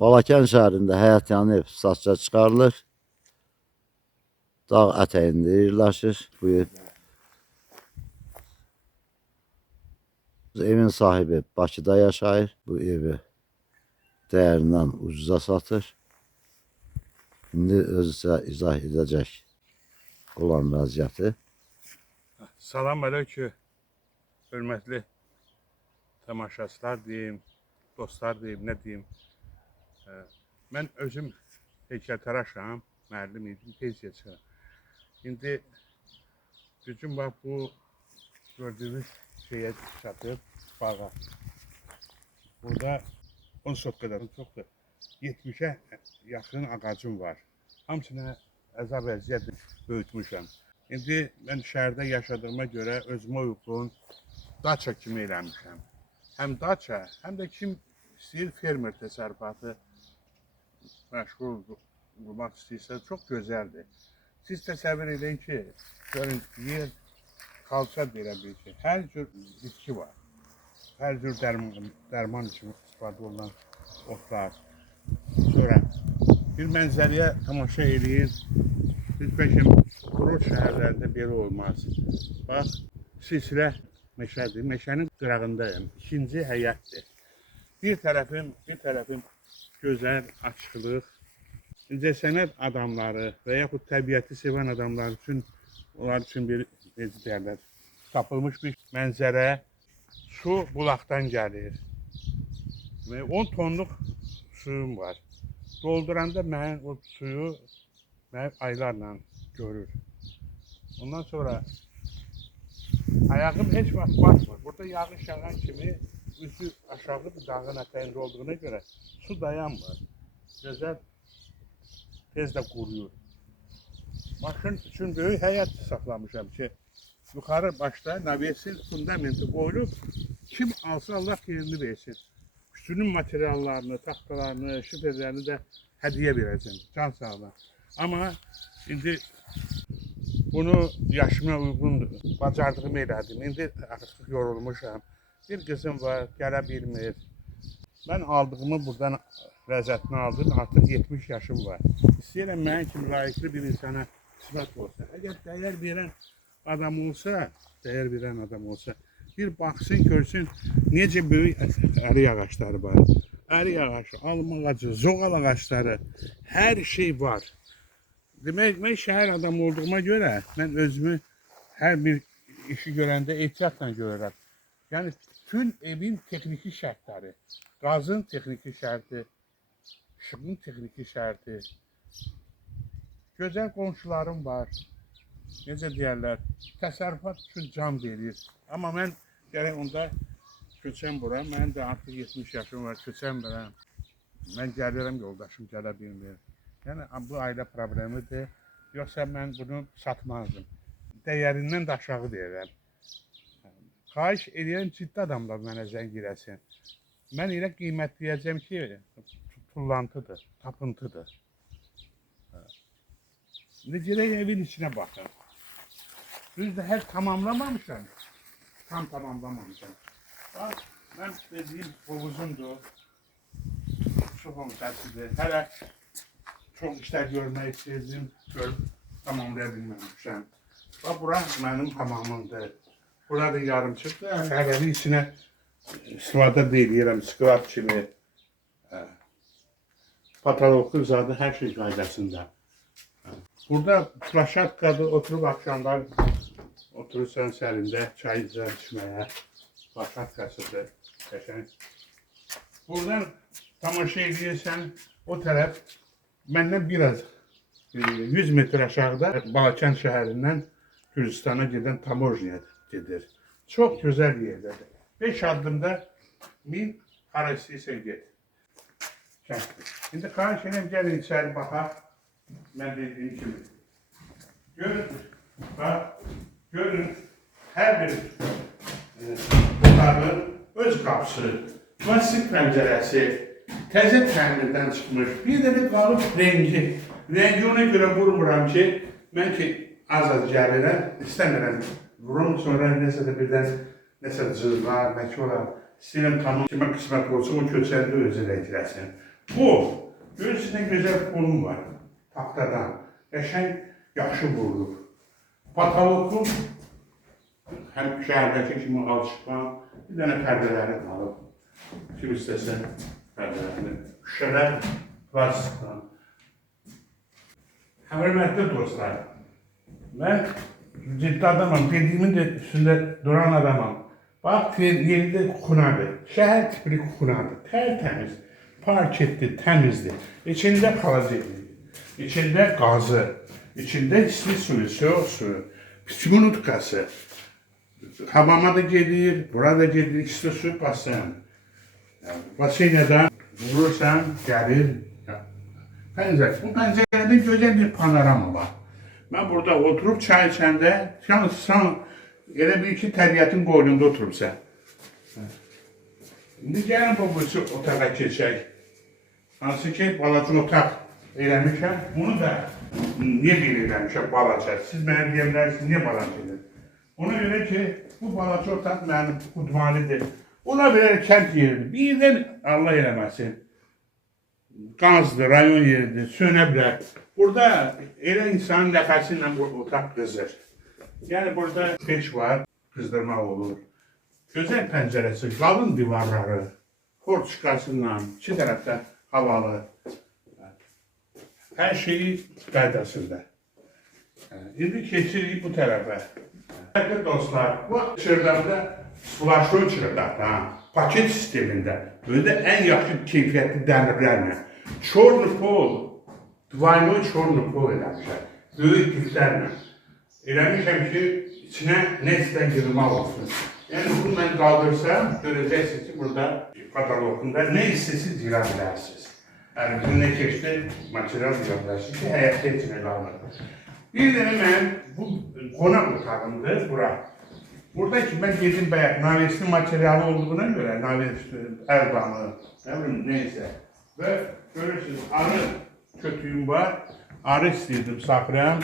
Balakən şəhərində həyətyanı ev satışa çıxarılır. Dağ ətəyində yerləşir bu ev. Evin sahibi Bakıda yaşayır. Bu evi dəyərindən ucuza satır. İndi özü izah edəcək olan vəziyyəti. Salam aleyküm, hörmətli tamaşaçılar deyim, dostlar deyim, nə deyim. Mən özüm heykəltaraşam, müəllim idim, pensiya çıxıram. İndi gücüm bax bu gördüyünüz şeyə çatıb, bağa. Burada 10 sotkadan çoxdur. 70'ə yaxın ağacım var. Hamısını əzab əziyyət böyütmüşəm. İndi mən şəhərdə yaşadığıma görə özümə uyğun daça kimi eləmişəm. Həm daça, həm də kim istəyir fermer təsərrüfatı məşğul olmaq istəyirsə çox gözəldir. Siz təsəvvür edin ki, görün yer kalça deyə bilir ki, hər cür bitki var. Hər cür dərman üçün istifadə olunan otlar. Sonra bir mənzərəyə tamaşa eləyin. Biz bəlkə kurort şəhərlərində belə olmaz. Bax, silsilə meşədir. Meşənin qırağındayım. İkinci həyətdir. Bir tərəfim gözəl, açıqlıq. İncəsənət adamları və yaxud təbiəti sevən adamlar üçün, onlar üçün bir deyərlər, tapılmış bir mənzərə. Su bulaqdan gəlir. 10 tonluq suyum var. Dolduranda mən o suyu aylarla görür. Ondan sonra ayağım heç vaxt batmır. Burada yağış yağan kimi üzü aşağıdır dağın ətəyində olduğuna görə su dayanmır. Gözəl tez də quruyur. Maşın üçün böyük həyət saxlamışam ki, yuxarı başda navesin fundamenti qoyulub, kim alsa Allah yerini versin. Üstünün materiallarını, taxtalarını, şifrələrini də hədiyyə verəcəm, can sağlam. Amma indi bunu yaşıma uyğun bacardığımı elədim. İndi artıq yorulmuşam. Bir qızım var, gələ bilmir. Mən aldığımı buradan ləzzətini aldım, artıq 70 yaşım var. İstəyirəm mənim kimi layiqli bir insana sifət olsa. Əgər dəyər verən adam olsa, bir baxsın, görsün necə böyük ərik ağaçları var. Ərik ağacı, alma ağacı, zoğal ağaçları, hər şey var. Demək, mən şəhər adamı olduğuma görə, mən özümü hər bir işi görəndə ehtiyatla görürəm. Yəni, bütün evin texniki şərtləri, qazın texniki şərti, işığın texniki şərti, gözəl qonşularım var. Necə deyərlər, təsərrüfat üçün can verir. Amma mən gərək onda köçəm bura, mənim də artıq 70 yaşım var, köçəm bura. Mən gəlirəm, yoldaşım gələ bilmir. Yəni, bu ailə problemidir, yoxsa mən bunu satmazdım. Dəyərindən də aşağı deyirəm. Xahiş edən ciddi adamlar mənə zəng eləsin. Mən elə qiymətləyəcəm ki, tullantıdır, tapıntıdır. Necə evin içine bakın. Düz de her tamamlamamışam. Tam tamamlamamışam. Bak, ben dediğim hovuzumdur. Su hovuzasıdır. Hələ çok işler görmək istəyirdim. Görüb tamamlayabilməmişəm. Bak, bura mənim tamamımdır. Burada yarımçıqdır. Hələli içine istifadə deyirəm, sklap kimi. Patologlu zaten her şey qaydasında. Burada plaşatkadır, oturup akşamlar oturursan sərində çay içməyə, plaşatkasıdır. Buradan tamaşa edirsən, o tərəf məndən biraz 100 metr aşağıda Balakən şəhərindən Gürcistana gedən Tamojniya gedir. Çox gözəl yerdir. 5 addımda 1000 hara istəyirsən get. İndi xahiş edirəm, gəlin içəri baxaq. Ben dediğim gibi. Görün, bak, görün her bir otağın öz kapısı, klasik pəncərəsi, təzə təmirdən çıxmış, bir də bir qalıb rengi. Rengi ona görə vurmuram ki, mən ki az gəlirəm, istəmirəm. Vurum sonra nəsə də birdən, nəsə cızlar, nəsə olar. İstəyirəm tamam, kimə qismət olsun, o köçəndə özü rəngləsin. Bu, görürsünüz ne güzel kolum var. Taktadan. Qəşəng yaxşı vurulur. Patalokum həm şəhərdəki kimi alçıqdan bir dənə pərdələrini alıb. Kim istəsə pərdələrini. Şüşələr plastikdən. Hörmətli dostlar, mən ciddi adamam, dediğimin de üstünde duran adamam. Bak yerinde kukunadır, şəhər tipli kukunadır, tertemiz, parketli, temizli. İçinde kalacaqlı, içinde gazı, içinde isli suyu, soğuk suyu, psimunutkası. Hamama da gelir, burada gelir, isli su basan. Baseneden vurursan gelir. Pəncərə. Bu pəncərədə gözəl bir panorama var. Mən burada oturub çay içəndə, yalnız elə bir ki, təbiətin qoynunda oturubsan. İndi gəlin bu otağa keçək. Hansı ki, balaca otaq eləmişəm. Bunu da niyə bir eləmişəm balaca? Siz mənə deyə bilərsiniz, niyə balaca edir? Ona görə ki, bu balaca otaq mənim qudmanidir. Ona belə kənd yeridir. Birdən Allah eləməsin. Gazdır, rayon yeridir, sönə bilər. Burada elə insanın nəfəsi ilə bu otaq qızır. Yəni burada peç var, qızdırmaq olur. Gözəl pəncərəsi, qalın divarları, forçikasından, iki tərəfdə havalı. Hər şeyi qaydasında. İndi keçirik bu tərəfə. Hərəkət dostlar, bu çırdaqda sulaşıyor çırdaqda, paket sistemində, özdə ən yaxşı keyfiyyətli dəmirlərlə. Çorlu pol, dvaynoy çorlu pol eləmişəm, böyük tiplərlə. Eləmişəm ki, içinə nə istən yığmaq olsun. Yəni bunu mən qaldırsam, görəcəksiniz ki, burada katalogunda nə istəsiz yıra bilərsiniz. Yəni bizim nə keçdi, material yıra bilərsiniz ki, həyətdə içinə qalmır. Bir dənə mən, bu qonaq otağımdır, bura. Burada ki, mən dedim bayaq, navesli materialı olduğuna görə, navesli, əlbanı, nə bilim, neysə. Və görürsünüz, arı kötüyüm var, arı istəyirdim, saxıram.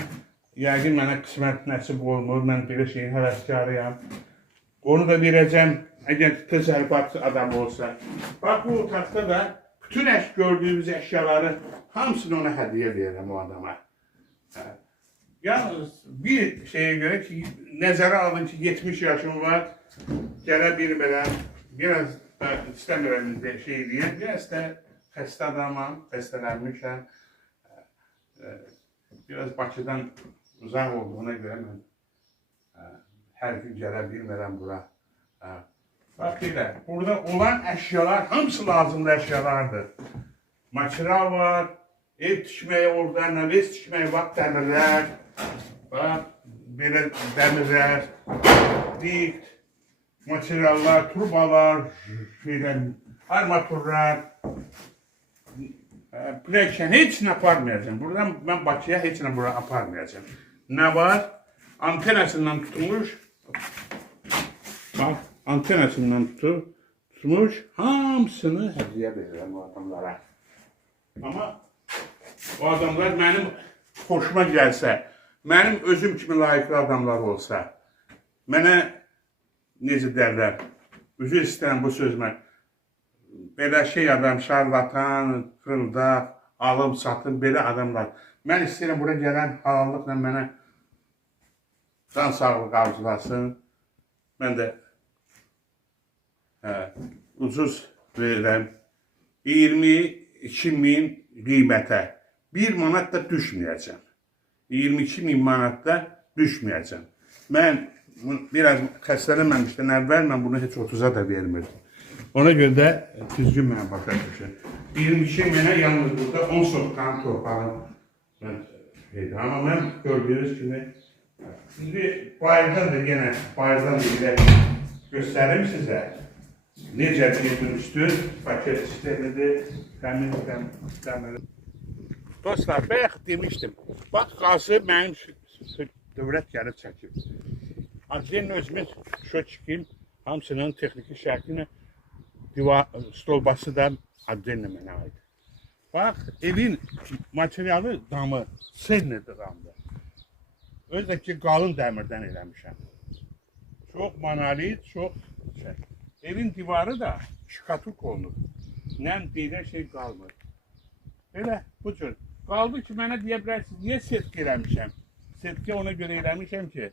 Yəqin mənə qismət nəsib olmur, mən belə şeyin həvəskarıyam. Onu da verəcəm, əgər təsərrüfatçı adam olsa. Bax, bu otaqda da bütün gördüyümüz əşyaları hamısını ona hədiyyə verirəm o adama. Yalnız bir şeyə görə ki, nəzərə alın ki, 70 yaşım var, gələ bir belə, biraz istəmirəm şey deyəm, biraz da xəstə adamam, xəstələnmişəm. Biraz Bakıdan uzaq olduğuna görə mən hər gün gələ bilmirəm bura. Bax elə, burada olan əşyalar, hamısı lazımlı əşyalardır. Makina var, ev tikməyə orada, nəves tikməyə var, dəmirlər. Bax, belə dəmirlər, dik, materiallar, turbalar, armaturlar. Biləkən, heç nə aparmayacam. Buradan mən Bakıya heç nə bura aparmayacam. Nə var? Antenasından tutulmuş. Bax, antenasından tutulmuş. Hamısını hədiyyə verirəm o adamlara. Amma o adamlar mənim xoşuma gəlsə, mənim özüm kimi layiqli adamlar olsa, mənə necə dərlər, üzr istəyirəm bu sözümə, belə şey adam, şarlatan, fırıldaq, alım, satım, belə adamlar. Mən istəyirəm bura gələn halallıqla mənə can sağlığı arzulasın. Mən də ucuz verirəm. 22.000 qiymətə. 1 manat da düşməyəcəm. 22.000 manat da düşməyəcəm. Mən biraz xəstələnməmişdən əvvəl mən bunu heç 30'a da vermirdim. Ona görə də düzgün mənə başa düşün. 22 mənə yalnız burada 10 sotkan torpağın şeydir. Amma mən gördüyünüz kimi şimdi bayırdan da yenə bayırdan da elə göstərim sizə. Necə bir üstün paket sistemidir. Təmin. Dostlar, bayaq demişdim. Bax, qazı mənim dövlət gəlib çəkib. Adliyyənin özümün şöyle çıxayım. Hamısının texniki şəklinə stolbası da adliyyənin mənə aid. Bax, evin materialı damı, senlidir damdır. Özdəki qalın dəmirdən eləmişəm. Çox monolit, çox şey. Evin divarı da şkatuk olunur. Nəm deyilən şey qalmır. Elə bu cür. Qaldı ki, mənə deyə bilərsiniz, niyə setki eləmişəm? Setki ona görə eləmişəm ki,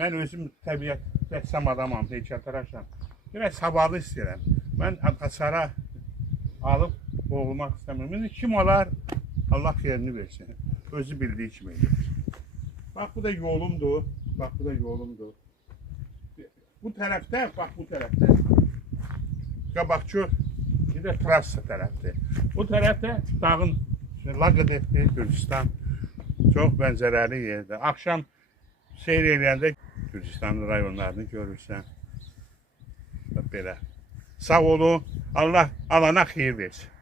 mən özüm təbiət rəssam adamam, heykəltaraşam. Biraz savadı istəyirəm. Mən hasara alıb boğulmaq istəmirəm. İndi kim olar? Allah xeyrini versin. Özü bildiyi kimi edir. Bax, bu da yolumdur. Bax, bu da yolumdur. Bu tərəfdə, bax, bu tərəfdə. Qabaqçı, bir də trassa tərəfdir. Bu tərəfdə dağın Laqadevdir, Gürcistan. Çox bənzərəli yerdir. Axşam seyr eləyəndə Gürcistanın rayonlarını görürsən. Belə. Sağ olun. Allah alana xeyir versin.